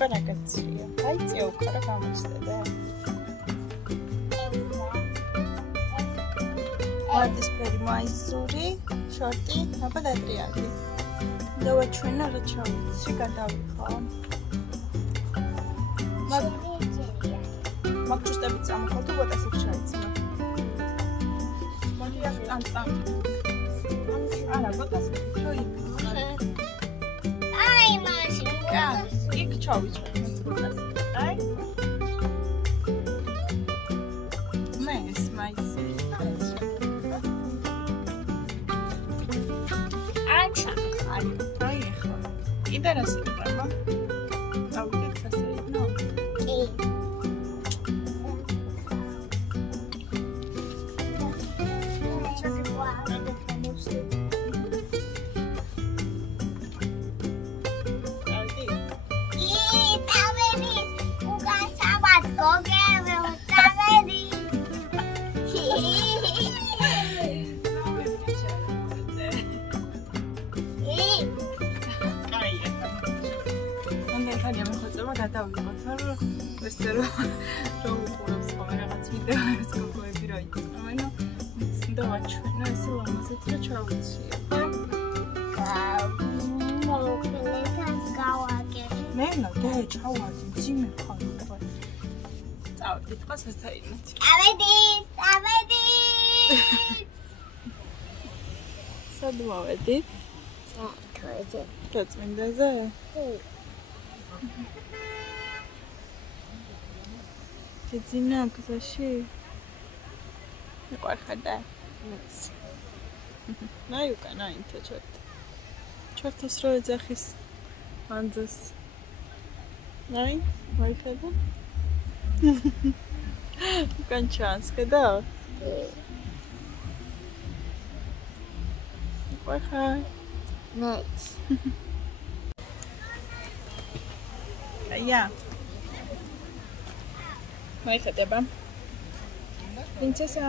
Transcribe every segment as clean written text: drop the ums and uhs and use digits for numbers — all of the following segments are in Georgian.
Ragazzi, hai zio ancora come state? Guarda, speri mai suri, shorty, აბა დატრიალდი. დავა ჩვენ რა ჩავიცი, გადავიხო. მაგ ჭუსტები წამოხვალ თუ ბოტასებს ჩაიცმო. მოდი აქ წამწამ. არა, ბოტასები ხო იქ. აი, მაშინ. იქ ჩავიცმო ბოტასები. აი. მე მაიცი. Ai, ეხლა. კიდე რა სიტყვა? წავიდეთ სასეირნო? კი. გადავიღოთ, რომ ესე რომ უყურებს ხოლმე რაღაც ვიდეოებს გოგოები რა იცი. ანუ უნდა ვაჩვენო ესე ლამაზად რა ჩავიციო. მე ნოდე ჩავარდი, ძიმე ხარ უკვე. წავედით ხო სასეირნოთ. წავედით. სად მოვედით? წავედით. დაწმინდაზე? Edzina გზაში? მიყვარხადა? ნაი უკან აინთო ჩორთ. ჩორთის რო ეძახის ანძას. ნაი, მოიხადა? უკან ჩანს, ხედავ? მიყვარხარ? მეც. აია. მოიხადება. პრინცესა.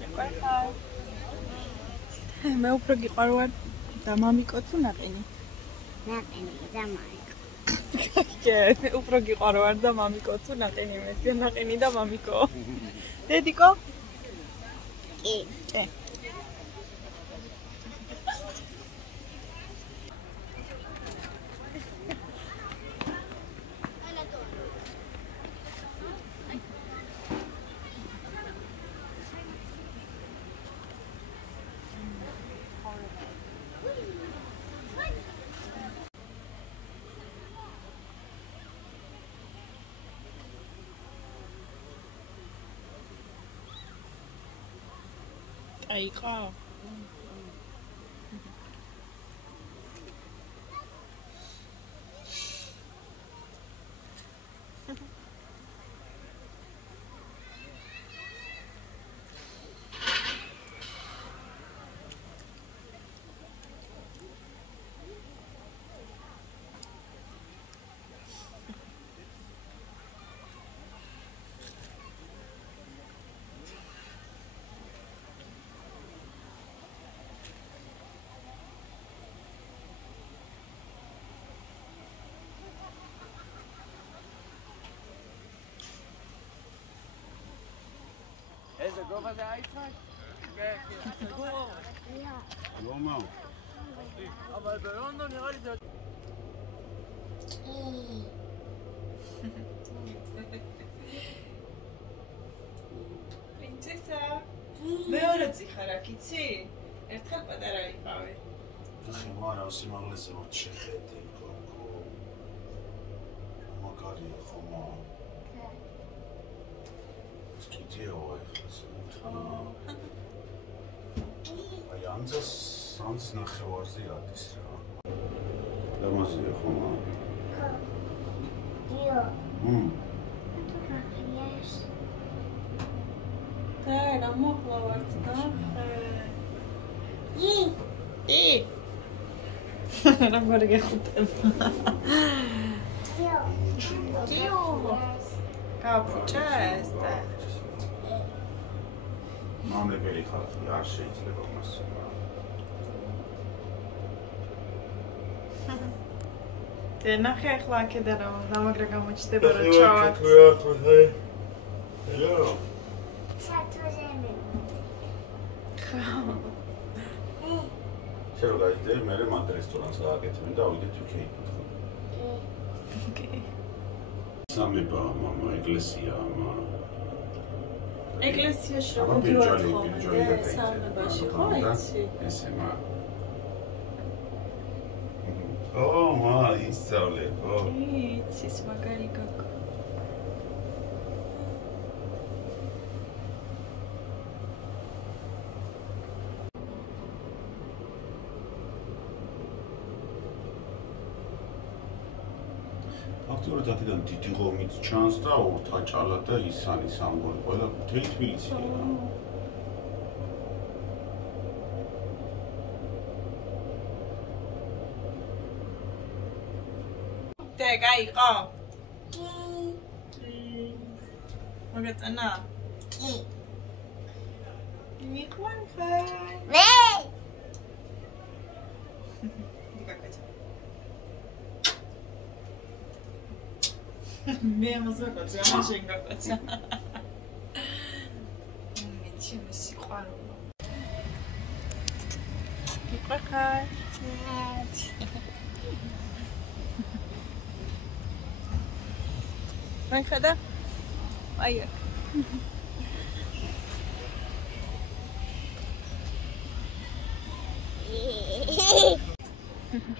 მიყვარხარ? მე უფრო გიყვარვარ და მამიკო თუ ნაყინი? ნაყინი და მამიკო. კე, უფრო გიყვარვარ და მამიკო თუ ნაყინი მე? ნაყინი და მამიკო. დედიკო? კი. კე. აიყო. Is it go by the iPad? Ja. Normal. Aber bei uns noch nicht alles. პრინცესა. მეორე წიხარ აქ იცი? ერთხელ პატარა იყავი. ახლა მარა სიმაღლეზე მოთ შეხედი გოგო. მაგარია ხომა. კიდეო ეხლა. აი ანძას ნახევარზე ადის რა. ლამაზია ხომა. დიო. და რა მოხლავართ და ი რა მგონი გეხუტება. დიო. კაპუჩეს და მამლებელი ხალხი არ შეიძლება მას. და ნახე ახლა აქედან რამაგრა გამოჩნდება რა ჩავართ. შენ რო გაიძე, მე მანდ რესტორანს გააკეთებ და ავიდეთ იქ. ოკეი. სამება მამა ეკლესია მამა. ეკლესიაში რა მოდივართ ხოლმე სამებაში ხო იცი? ესე მა. მა ისწავლე ხო? იცის მაგარი გოგო. ფაქტობრივად აქედან დიდი ღომიც ჩანს და ორთაჭალა და ისანი სამგორი ყველა მთელი თბილისია. და გაიყო? მოგეწონა? კი. მიყვარხარ? მე. მე ამასაკაცი ამაშენ გაკაცა. მე ჩემი სიყვარულო. მიყვარხარ? მიხადა? აი აქ.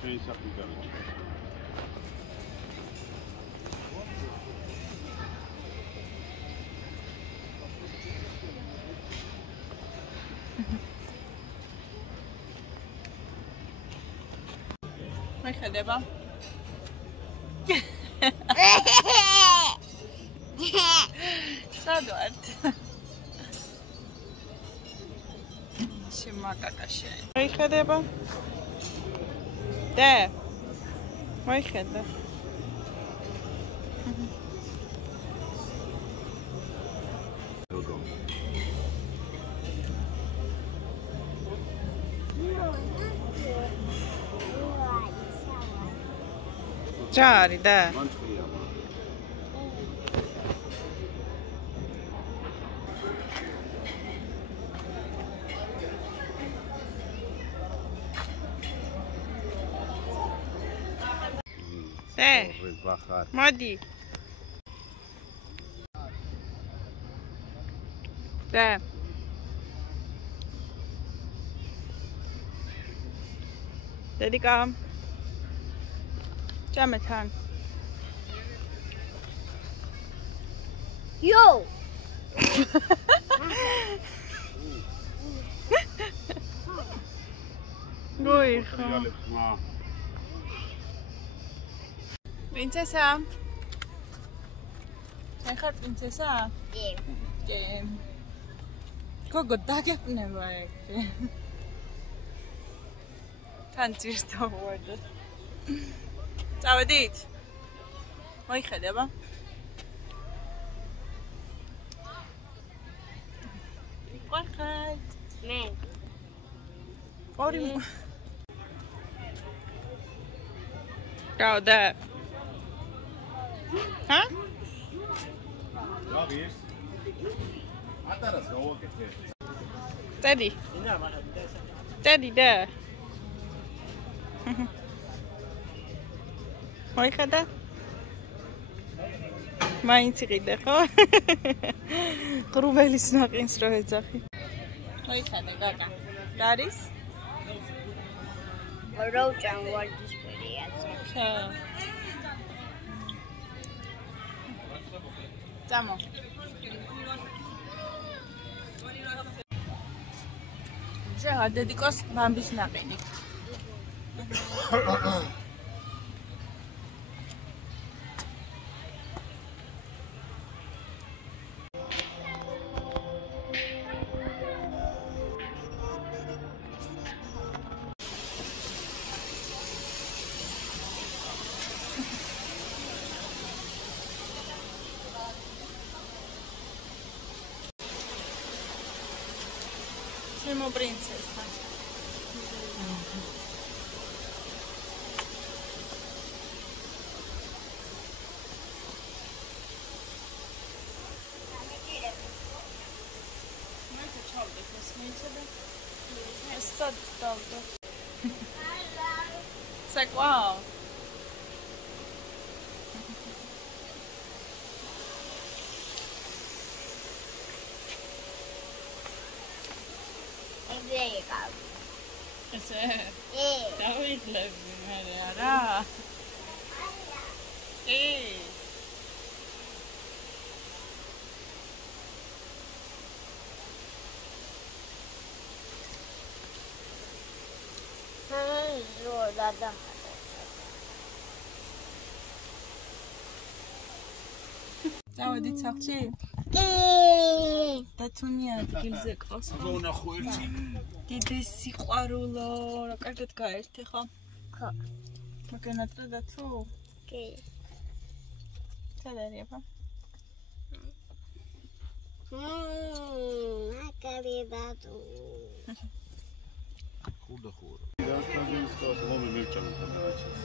შეისახი გამიჩი. მიხადება? სად ვართ? შემაკაკა შენ. მიხადება? და მიხადა. გოგო. ჯარი და მან წია მა. ვახარ. მოდი. და დედიკა ჯამეთან Yo! გოიხო მა. პრინცესა შენ ხარ პრინცესა? კი. კი. გოგო დაგეპნება ეგრე. თან ძირს დავუვარდეთ. წავედით? მოიხედება? ვარხარ. მე. ორი გავდა. ჰა? გაგის. ატარას გავაკეთე. წედი. წედი და. მოიხედა? მაინც იყიდე ხო? ღრუბელის ნაყინს რო ეძახი. მოიხედე გაკა. გარის? როჭან ვარდისფერია. ხა. წამო. შეა დედიკოს ბამბის ნაყინი. Siamo princesa. Es tad dobro. It's like, wow. There you go. Is it? Yeah. David lives in Mariara. Hey. წავედით სახლში? და თუნია ადგილზე ყავს. ვნახო ერთი. დიდი სიყვარულო, რა კარგად გაერთე ხო? ხო. მოგენატრა და თუ? კი. სად არის აბა? აკაბებადო. ხურდა ხურა. და სტადიონის ყავს მომე მერჭანა თამაშს.